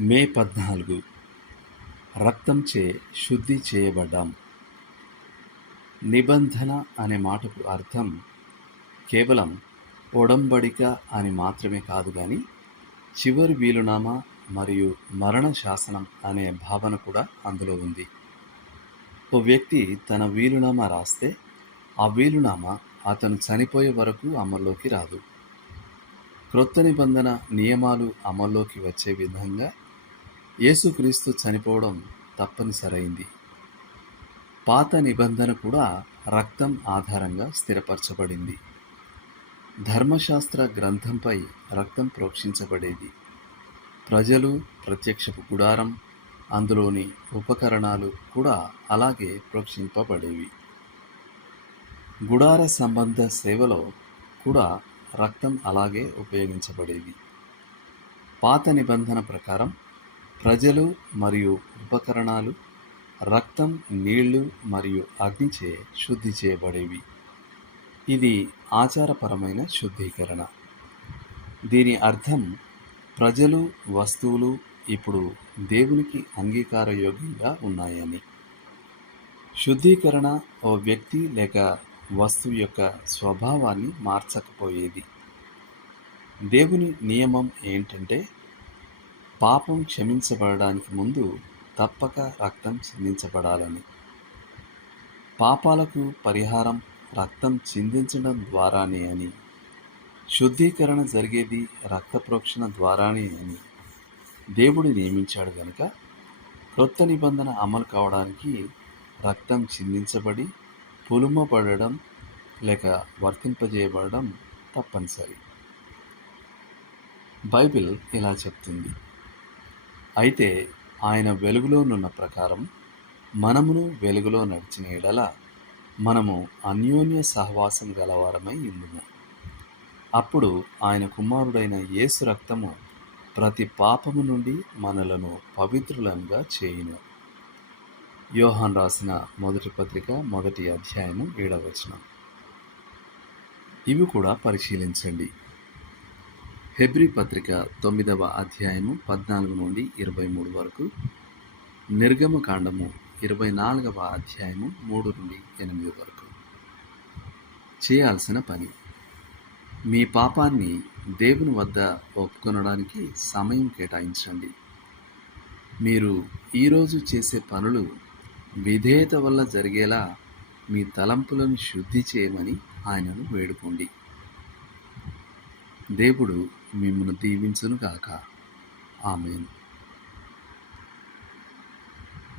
మే పద్నాలుగు. రక్తంచే శుద్ధి చేయబడ్డాం. నిబంధన అనే మాటకు అర్థం కేవలం ఒడంబడిక అని మాత్రమే కాదు కానీ చివరి వీలునామా మరియు మరణ శాసనం అనే భావన కూడా అందులో ఉంది. ఓ వ్యక్తి తన వీలునామా రాస్తే ఆ వీలునామా అతను చనిపోయే వరకు అమల్లోకి రాదు. క్రొత్త నిబంధన నియమాలు అమల్లోకి వచ్చే విధంగా యేసుక్రీస్తు చనిపోవడం తప్పనిసరైంది. పాత నిబంధన కూడా రక్తం ఆధారంగా స్థిరపరచబడింది. ధర్మశాస్త్ర గ్రంథంపై రక్తం ప్రోక్షించబడేది. ప్రజలు ప్రత్యక్షపు గుడారం అందులోని ఉపకరణాలు కూడా అలాగే ప్రోక్షింపబడేవి. గుడార సంబంధ సేవలో కూడా రక్తం అలాగే ఉపయోగించబడేది. పాత నిబంధన ప్రకారం ప్రజలు మరియు ఉపకరణాలు రక్తం నీళ్ళు మరియు అగ్నిచే శుద్ధి చేయబడేవి. ఇది ఆచారపరమైన శుద్ధీకరణ. దీని అర్థం ప్రజలు వస్తువులు ఇప్పుడు దేవునికి అంగీకారయోగ్యంగా ఉన్నాయని. శుద్ధీకరణ ఓ వ్యక్తి లేక వస్తువు యొక్క స్వభావాన్ని మార్చకపోయేది. దేవుని నియమం ఏంటంటే పాపం క్షమించబడడానికి ముందు తప్పక రక్తం చిందించబడాలని. పాపాలకు పరిహారం రక్తం చిందించడం ద్వారానే అని. శుద్ధీకరణ జరిగేది రక్త ప్రోక్షణ ద్వారానే అని. దేవుడు నియమించాడు గనుక క్రొత్త నిబంధన అమలు కావడానికి రక్తం చిందించబడి పులుమబడడం లేక వర్తింపజేయబడడం తప్పనిసరి. బైబిల్ ఇలా చెప్తుంది. అయితే ఆయన వెలుగులోనున్న ప్రకారం మనమును వెలుగులో నడిచిన ఎడల మనము అన్యోన్య సహవాసం గలవారమై ఇందుము అప్పుడు ఆయన కుమారుడైన యేసు రక్తము ప్రతి పాపము నుండి మనలను పవిత్రులనుగా చేయును. యోహాన్ రాసిన మొదటి పత్రిక మొదటి అధ్యాయము ఏడవచనం ఇవి కూడా పరిశీలించండి. హెబ్రి పత్రిక తొమ్మిదవ అధ్యాయము పద్నాలుగు నుండి ఇరవై మూడు వరకు నిర్గమకాండము ఇరవై నాలుగవ అధ్యాయము మూడు నుండి ఎనిమిది వరకు. చేయాల్సిన పని. మీ పాపాన్ని దేవుని వద్ద ఒప్పుకొనడానికి సమయం కేటాయించండి. మీరు ఈరోజు చేసే పనులు విధేయత వల్ల జరిగేలా మీ తలంపులను శుద్ధి చేయమని ఆయనను వేడుకోండి. దేవుడు మిమ్మల్ని దీవించును గాక ఆమెను.